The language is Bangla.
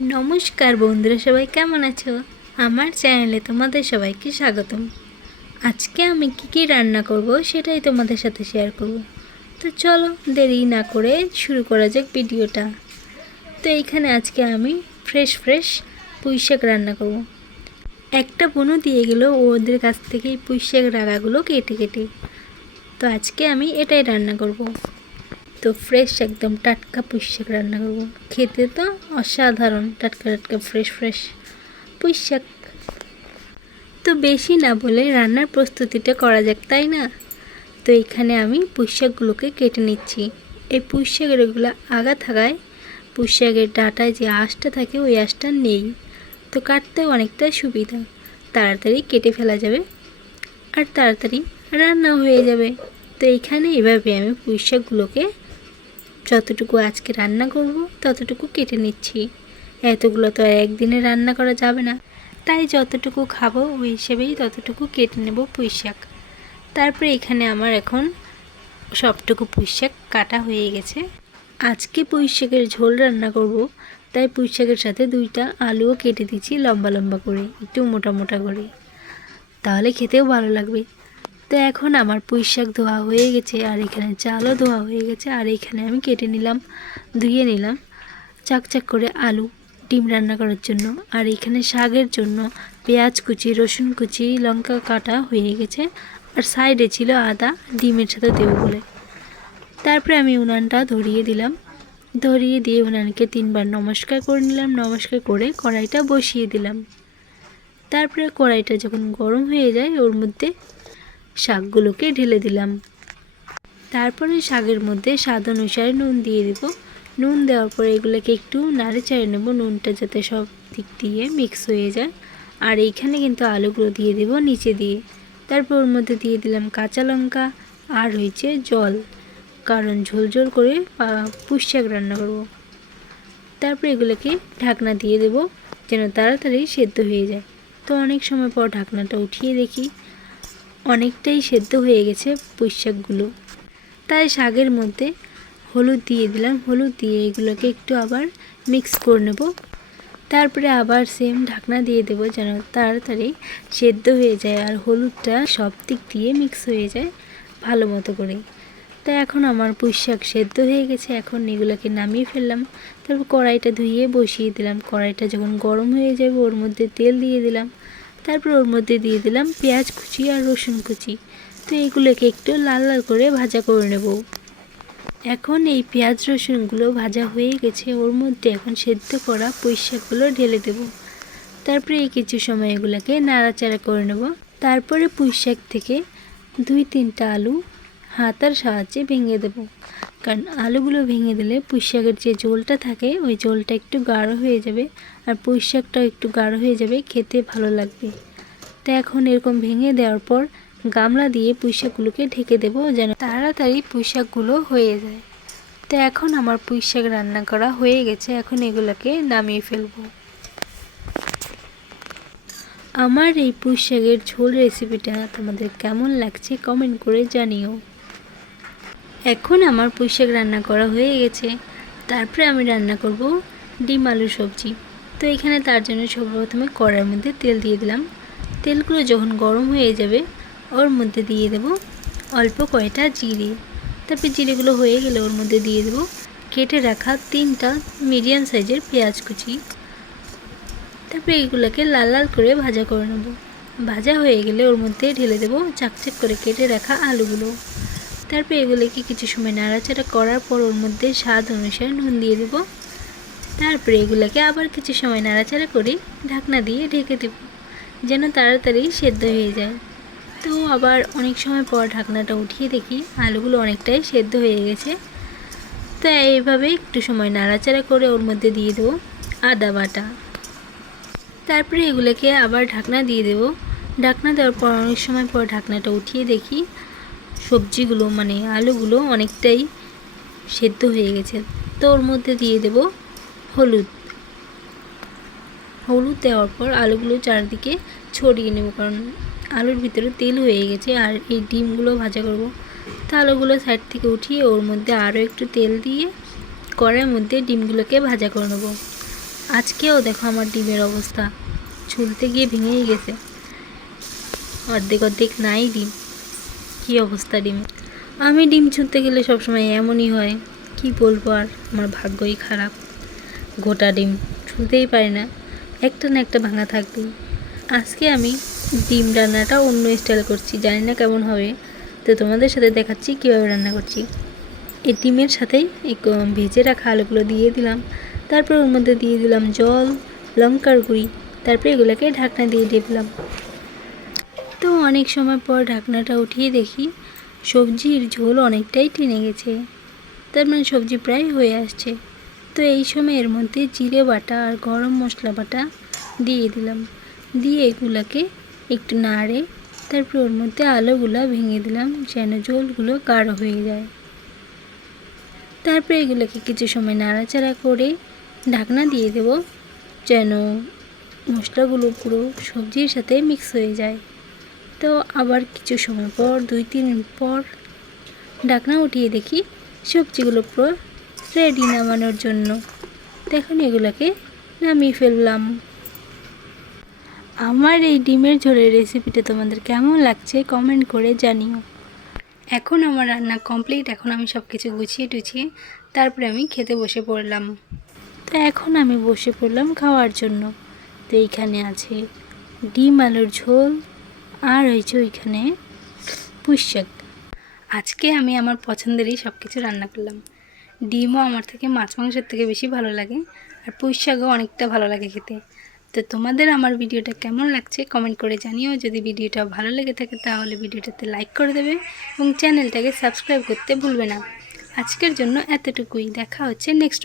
নমস্কার বন্ধুরা, সবাই কেমন আছো? আমার চ্যানেলে তোমাদের সবাইকে স্বাগতম। আজকে আমি কি রান্না করব সেটাই তোমাদের সাথে শেয়ার করব। তো চলো দেরি না করে শুরু করা যাক ভিডিওটা। তো এইখানে আজকে আমি ফ্রেশ পুঁই শাক রান্না করব। একটা বোনও দিয়ে গেল ওদের কাছ থেকে এই পুঁই শাক রাগাগুলো কেটে। তো আজকে আমি এটাই রান্না করব। তো ফ্রেশ একদম টাটকা পুঁই শাক রান্না করব। খেতে তো অসাধারণ, টাটকা ফ্রেশ পুঁই শাক। তো বেশি না বলে রান্নার প্রস্তুতিটা করা যাক, তাই না? তো এখানে আমি পুঁই শাকগুলোকে কেটে নিচ্ছি। এই পুঁই শাকের এগুলো আগা থাকায় পুঁই শাকের ডাঁটায় যে আঁশটা থাকে ওই আঁশটা নেই। তো কাটতেও অনেকটা সুবিধা, তাড়াতাড়ি কেটে ফেলা যাবে আর তাড়াতাড়ি রান্নাও হয়ে যাবে। তো এইখানে এভাবে আমি পুঁই শাকগুলোকে যতটুকু আজকে রান্না করব ততটুকু কেটে নিচ্ছি। এতগুলো তো আর একদিনে রান্না করা যাবে না, তাই যতটুকু খাবো ওই হিসেবেই ততটুকু কেটে নেব পুঁই শাক। তারপরে এখানে আমার এখন সবটুকু পুঁই শাক কাটা হয়ে গেছে। আজকে পুঁই শাকের ঝোল রান্না করব, তাই পুঁই শাকের সাথে 2টা আলুও কেটে দিচ্ছি লম্বা করে, একটু মোটা করে, তাহলে খেতেও ভালো লাগবে। তো এখন আমার পুঁই শাক ধোয়া হয়ে গেছে আর এখানে চালও ধোয়া হয়ে গেছে। আর এখানে আমি ধুয়ে নিলাম চাক করে আলু ডিম রান্না করার জন্য। আর এখানে শাকের জন্য পেঁয়াজ কুচি, রসুন কুচি, লঙ্কা কাটা হয়ে গেছে। আর সাইডে ছিল আদা ডিমের সাথে দেবো বলে। তারপরে আমি উনানটা ধরিয়ে দিয়ে উনানকে 3বার নমস্কার করে নিলাম। নমস্কার করে কড়াইটা বসিয়ে দিলাম। তারপরে কড়াইটা যখন গরম হয়ে যায় ওর মধ্যে শাকগুলোকে ঢেলে দিলাম। তারপরে শাকের মধ্যে স্বাদ অনুসারে নুন দিয়ে দেব। নুন দেওয়ার পরে এগুলোকে একটু নাড়ে নেব, নুনটা যাতে সব দিক দিয়ে মিক্স হয়ে যায়। আর এইখানে কিন্তু আলুগুলো দিয়ে দেব নিচে দিয়ে। তারপর ওর মধ্যে দিয়ে দিলাম কাঁচা লঙ্কা আর হয়েছে জল, কারণ ঝোল করে পুঁই শাক রান্না করব। তারপর এগুলোকে ঢাকনা দিয়ে দেব যেন তাড়াতাড়ি সেদ্ধ হয়ে যায়। তো অনেক সময় পর ঢাকনাটা উঠিয়ে দেখি অনেকটাই সেদ্ধ হয়ে গেছে পুঁই শাকগুলো। তাই শাকের মধ্যে হলুদ দিয়ে দিলাম। হলুদ দিয়ে এগুলোকে একটু আবার মিক্স করে নেব। তারপরে আবার সেম ঢাকনা দিয়ে দেব যেন তাড়াতাড়ি সেদ্ধ হয়ে যায় আর হলুদটা সব দিক দিয়ে মিক্স হয়ে যায় ভালো মতো করে। তাই এখন আমার পুঁই শাক সেদ্ধ হয়ে গেছে। এখন এগুলোকে নামিয়ে ফেললাম। তারপর কড়াইটা ধুয়ে বসিয়ে দিলাম। কড়াইটা যখন গরম হয়ে যাবে ওর মধ্যে তেল দিয়ে দিলাম। তারপর ওর মধ্যে দিয়ে দিলাম পেঁয়াজ কুচি আর রসুন কুচি। তো এগুলোকে একটু লাল করে ভাজা করে নেব। এখন এই পেঁয়াজ রসুনগুলো ভাজা হয়ে গেছে, ওর মধ্যে এখন সেদ্ধ করা পুঁই শাকগুলো ঢেলে দেব। তারপরে এই কিছু সময় এগুলোকে নাড়াচাড়া করে নেব। তারপরে পুঁই শাক থেকে 2-3টা আলু হাতার সাহায্যে ভেঙে দেব, কারণ আলুগুলো ভেঙে দিলে পুঁই শাকের যে ঝোলটা থাকে ওই ঝোলটা একটু গাঢ় হয়ে যাবে আর পুঁই শাকটাও একটু গাঢ় হয়ে যাবে, খেতে ভালো লাগবে। তো এখন এরকম ভেঙে দেওয়ার পর গামলা দিয়ে পুঁই শাকগুলোকে ঢেকে দেবো যেন তাড়াতাড়ি পুঁই শাকগুলো হয়ে যায়। তো এখন আমার পুঁই শাক রান্না করা হয়ে গেছে। এখন এগুলোকে নামিয়ে ফেলবো। আমার এই পুঁই শাকের ঝোল রেসিপিটা তোমাদের কেমন লাগছে কমেন্ট করে জানিও। এখন আমার পুঁই শাক রান্না করা হয়ে গেছে। তারপরে আমি রান্না করব ডিম আলু সবজি। তো এখানে তার জন্য সর্বপ্রথমে কড়াইয়ের মধ্যে তেল দিয়ে দিলাম। তেলগুলো যখন গরম হয়ে যাবে ওর মধ্যে দিয়ে দেব অল্প কয়টা জিরে। তারপরে জিরেগুলো হয়ে গেলে ওর মধ্যে দিয়ে দেব কেটে রাখা 3টা মিডিয়াম সাইজের পেঁয়াজ কুচি। তারপরে এগুলোকে লাল করে ভাজা করে নেব। ভাজা হয়ে গেলে ওর মধ্যে ঢেলে দেব চাক করে কেটে রাখা আলুগুলো। তারপরে এগুলোকে কিছু সময় নাড়াচাড়া করার পর ওর মধ্যে স্বাদ অনুসারে নুন দিয়ে দেব। তারপরে এগুলোকে আবার কিছু সময় নাড়াচাড়া করে ঢাকনা দিয়ে ঢেকে দেব যেন তাড়াতাড়ি সেদ্ধ হয়ে যায়। তো আবার অনেক সময় পর ঢাকনাটা উঠিয়ে দেখি আলুগুলো অনেকটাই সেদ্ধ হয়ে গেছে। তো এইভাবে একটু সময় নাড়াচাড়া করে ওর মধ্যে দিয়ে দেবো আদা বাটা। তারপরে এগুলোকে আবার ঢাকনা দিয়ে দেব। ঢাকনা দেওয়ার পর অনেক সময় পর ঢাকনাটা উঠিয়ে দেখি সবজিগুলো মানে আলুগুলো অনেকটাই সেদ্ধ হয়ে গেছে। তো ওর মধ্যে দিয়ে দেব হলুদ দেওয়ার পর আলুগুলো চারদিকে ছড়িয়ে নেব, কারণ আলুর ভিতরে তেল হয়ে গেছে আর এই ডিমগুলো ভাজা করব। তো আলুগুলো সাইড থেকে উঠিয়ে ওর মধ্যে আরও একটু তেল দিয়ে কড়াইয়ের মধ্যে ডিমগুলোকে ভাজা করে নেব। আজকেও দেখো আমার ডিমের অবস্থা, ছুলতে গিয়ে ভেঙেই গেছে, অর্ধেক অর্ধেক নাই ডিম। কী অবস্থা ডিম! আমি ডিম ছুলতে গেলে সবসময় এমনই হয়, কি বলবো আর, আমার ভাগ্যই খারাপ। গোটা ডিম ছুলতেই পারি না, একটা না একটা ভাঙা থাকবেই। আজকে আমি ডিম রান্নাটা অন্য স্টাইল করছি, জানি না কেমন হবে, তো তোমাদের সাথে দেখাচ্ছি কীভাবে রান্না করছি। এই ডিমের সাথেই এই ভেজে রাখা আলুগুলো দিয়ে দিলাম, তারপর ওর মধ্যে দিয়ে দিলাম জল, লঙ্কার গুঁড়ি, তারপরে এগুলোকে ঢাকনা দিয়ে দিলাম। তো অনেক সময় পর ঢাকনাটা উঠিয়ে দেখি সবজির ঝোল অনেকটাই টেনে গেছে, তার মানে সবজি প্রায় হয়ে আসছে। তো এই সময় এর মধ্যে জিরে বাটা আর গরম মশলা বাটা দিয়ে দিলাম, দিয়ে এগুলোকে একটু নাড়ে তারপর ওর মধ্যে আলুগুলো ভেঙে দিলাম যেন ঝোলগুলো গাঢ় হয়ে যায়। তারপরে এগুলোকে কিছু সময় নাড়াচাড়া করে ঢাকনা দিয়ে দেব যেন মশলাগুলো পুরো সবজির সাথে মিক্স হয়ে যায়। তো আবার কিছু সময় পর 2-3 মিনিট পর ঢাকনা উঠিয়ে দেখি সবজিগুলো পুরো রেডি নামানোর জন্য। দেখুন এগুলোকে নামিয়ে ফেললাম। আমার এই ডিমের ঝোলের রেসিপিটা তোমাদের কেমন লাগছে কমেন্ট করে জানিও। এখন আমার রান্না কমপ্লিট, এখন আমি সব কিছু গুছিয়ে টুছিয়ে তারপরে আমি খেতে বসে পড়লাম। তো এখন আমি বসে পড়লাম খাওয়ার জন্য। তো এইখানে আছে ডিম আলুর ঝোল আর হয়েছে ওইখানে পুঁই শাক। আজকে আমি আমার পছন্দেরই সব কিছু রান্না করলাম। ডিমও আমার থেকে মাছ মাংসের থেকে বেশি ভালো লাগে, আর পুঁই শাকও অনেকটা ভালো লাগে খেতে। তো তোমাদের আমার ভিডিওটা কেমন লাগছে কমেন্ট করে জানিও। যদি ভিডিওটা ভালো লেগে থাকে তাহলে ভিডিওটাতে লাইক করে দেবে এবং চ্যানেলটাকে সাবস্ক্রাইব করতে ভুলবে না। আজকের জন্য এতটুকুই, দেখা হচ্ছে নেক্সট